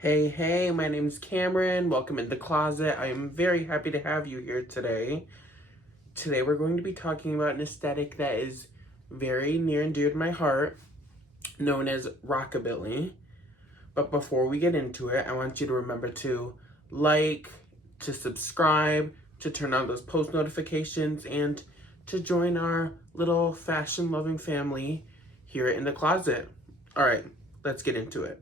Hey, my name's Cameron. Welcome in the closet. I am very happy to have you here today. Today we're going to be talking about an aesthetic that is very near and dear to my heart, known as Rockabilly. But before we get into it, I want you to remember to like, to subscribe, to turn on those post notifications, and to join our little fashion-loving family here in the closet. All right, let's get into it.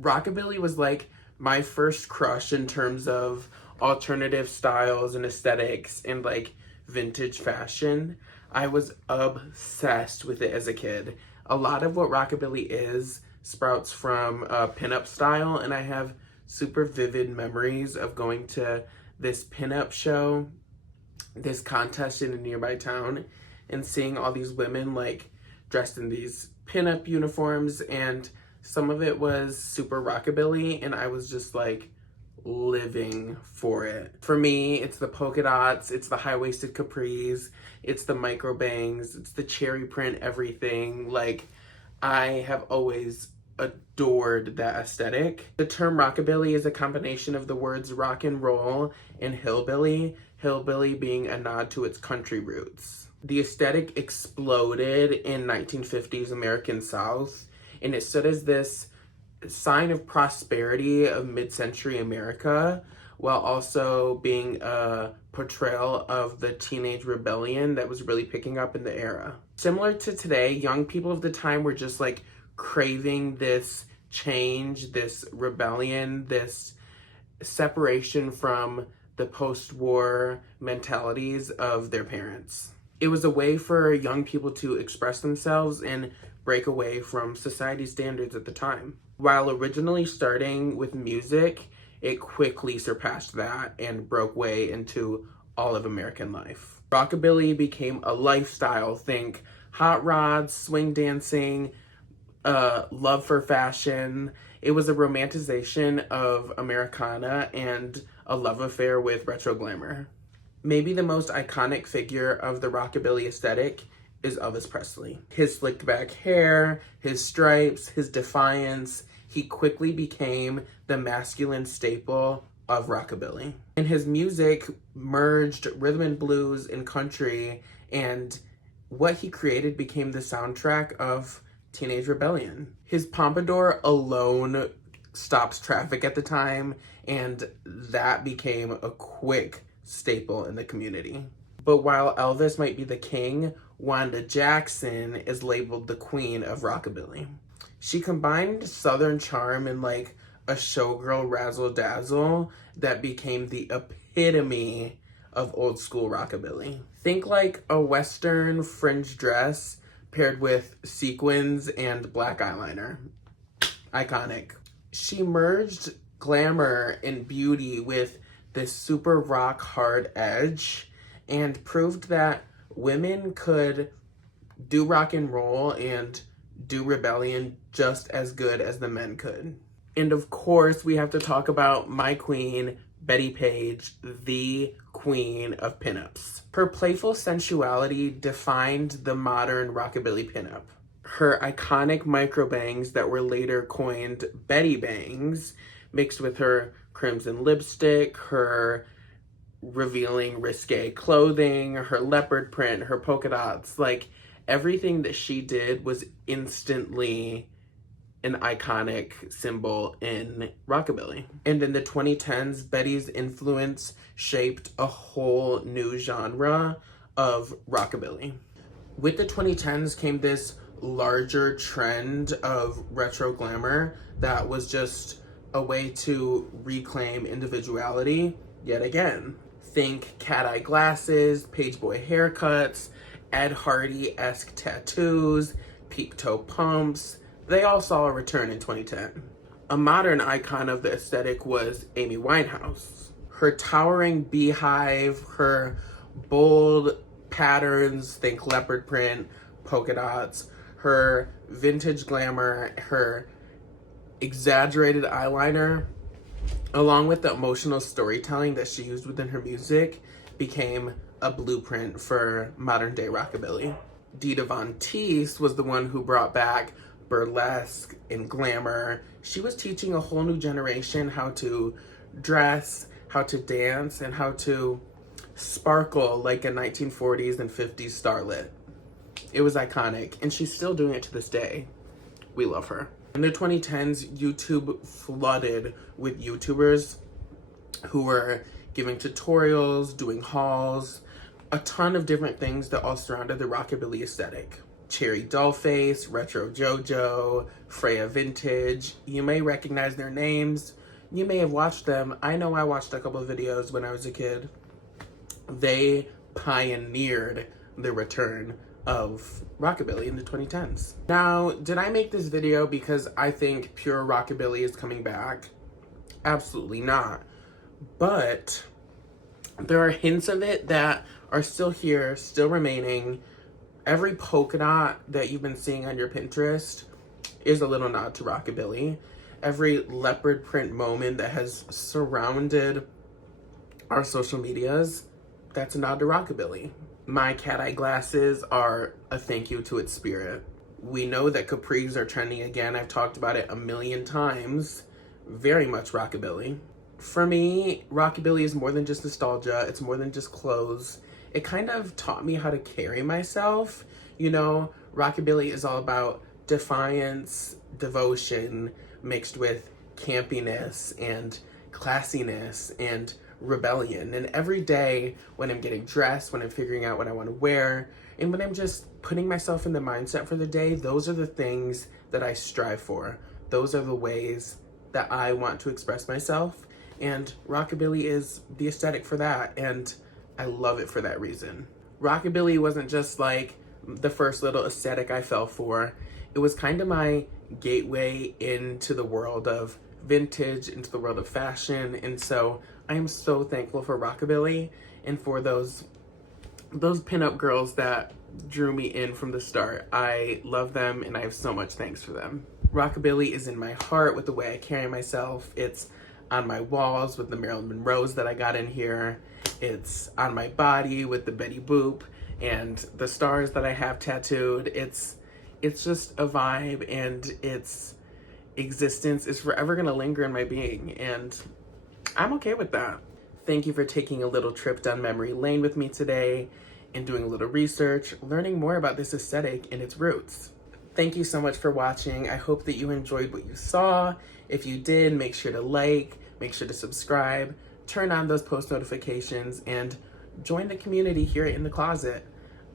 Rockabilly was like my first crush in terms of alternative styles and aesthetics and like vintage fashion. I was obsessed with it as a kid. A lot of what Rockabilly is sprouts from pinup style, and I have super vivid memories of going to this pinup show, this contest in a nearby town, and seeing all these women like dressed in these pinup uniforms, and some of it was super rockabilly, and I was just like living for it. For me, it's the polka dots, it's the high-waisted capris, it's the micro bangs, it's the cherry print everything. Like, I have always adored that aesthetic. The term rockabilly is a combination of the words rock and roll and hillbilly being a nod to its country roots. The aesthetic exploded in 1950s American South, and it stood as this sign of prosperity of mid-century America, while also being a portrayal of the teenage rebellion that was really picking up in the era. Similar to today, young people of the time were just like craving this change, this rebellion, this separation from the post-war mentalities of their parents. It was a way for young people to express themselves and break away from society standards at the time. While originally starting with music, it quickly surpassed that and broke way into all of American life. Rockabilly became a lifestyle. Think hot rods, swing dancing, love for fashion. It was a romanticization of Americana and a love affair with retro glamour. Maybe the most iconic figure of the Rockabilly aesthetic is Elvis Presley. His slicked back hair, his stripes, his defiance, he quickly became the masculine staple of Rockabilly. And his music merged rhythm and blues and country, and what he created became the soundtrack of Teenage Rebellion. His pompadour alone stops traffic at the time, and that became a quick staple in the community. But while Elvis might be the king, Wanda Jackson is labeled the queen of Rockabilly. She combined Southern charm and like a showgirl razzle-dazzle that became the epitome of old school Rockabilly. Think like a Western fringe dress paired with sequins and black eyeliner. Iconic. She merged glamour and beauty with this super rock hard edge and proved that women could do rock and roll and do rebellion just as good as the men could. And of course, we have to talk about my queen, Bettie Page, the queen of pinups. Her playful sensuality defined the modern rockabilly pinup. Her iconic micro bangs that were later coined Bettie bangs, mixed with her crimson lipstick, her revealing risque clothing, her leopard print, her polka dots, like everything that she did was instantly an iconic symbol in Rockabilly. And in the 2010s, Bettie's influence shaped a whole new genre of Rockabilly. With the 2010s came this larger trend of retro glamour that was just a way to reclaim individuality yet again. Think cat-eye glasses, page boy haircuts, Ed Hardy-esque tattoos, peep-toe pumps. They all saw a return in 2010. A modern icon of the aesthetic was Amy Winehouse. Her towering beehive, her bold patterns, think leopard print, polka dots, her vintage glamour, her exaggerated eyeliner, along with the emotional storytelling that she used within her music, became a blueprint for modern day rockabilly. Dita Von Teese was the one who brought back burlesque and glamour. She was teaching a whole new generation how to dress, how to dance, and how to sparkle like a 1940s and 50s starlet. It was iconic, and she's still doing it to this day. We love her. In the 2010s, YouTube flooded with YouTubers who were giving tutorials, doing hauls, a ton of different things that all surrounded the rockabilly aesthetic. Cherry Dollface, Retro JoJo, Freya Vintage. You may recognize their names. You may have watched them. I know I watched a couple of videos when I was a kid. They pioneered the return of rockabilly in the 2010s. Now, did I make this video because I think pure rockabilly is coming back? Absolutely not. But there are hints of it that are still here, still remaining. Every polka dot that you've been seeing on your Pinterest is a little nod to rockabilly. Every leopard print moment that has surrounded our social medias, that's a nod to rockabilly. My cat eye glasses are a thank you to its spirit. We know that capris are trending again. I've talked about it a million times. Very much rockabilly. For me, rockabilly is more than just nostalgia. It's more than just clothes. It kind of taught me how to carry myself. You know, rockabilly is all about defiance, devotion, mixed with campiness and classiness and rebellion. And every day when I'm getting dressed, when I'm figuring out what I want to wear, and when I'm just putting myself in the mindset for the day, those are the things that I strive for. Those are the ways that I want to express myself. And rockabilly is the aesthetic for that. And I love it for that reason. Rockabilly wasn't just like the first little aesthetic I fell for. It was kind of my gateway into the world of vintage, into the world of fashion. And so I am so thankful for rockabilly and for those pinup girls that drew me in from the start. I love them and I have so much thanks for them. Rockabilly is in my heart with the way I carry myself. It's on my walls with the Marilyn Monroes that I got in here. It's on my body with the Betty Boop and the stars that I have tattooed. It's just a vibe, and its existence is forever gonna linger in my being, and I'm okay with that. Thank you for taking a little trip down memory lane with me today and doing a little research, learning more about this aesthetic and its roots. Thank you so much for watching. I hope that you enjoyed what you saw. If you did, make sure to like, make sure to subscribe, turn on those post notifications, and join the community here in the closet.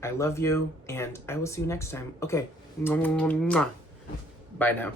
I love you, and I will see you next time. Okay. Bye now.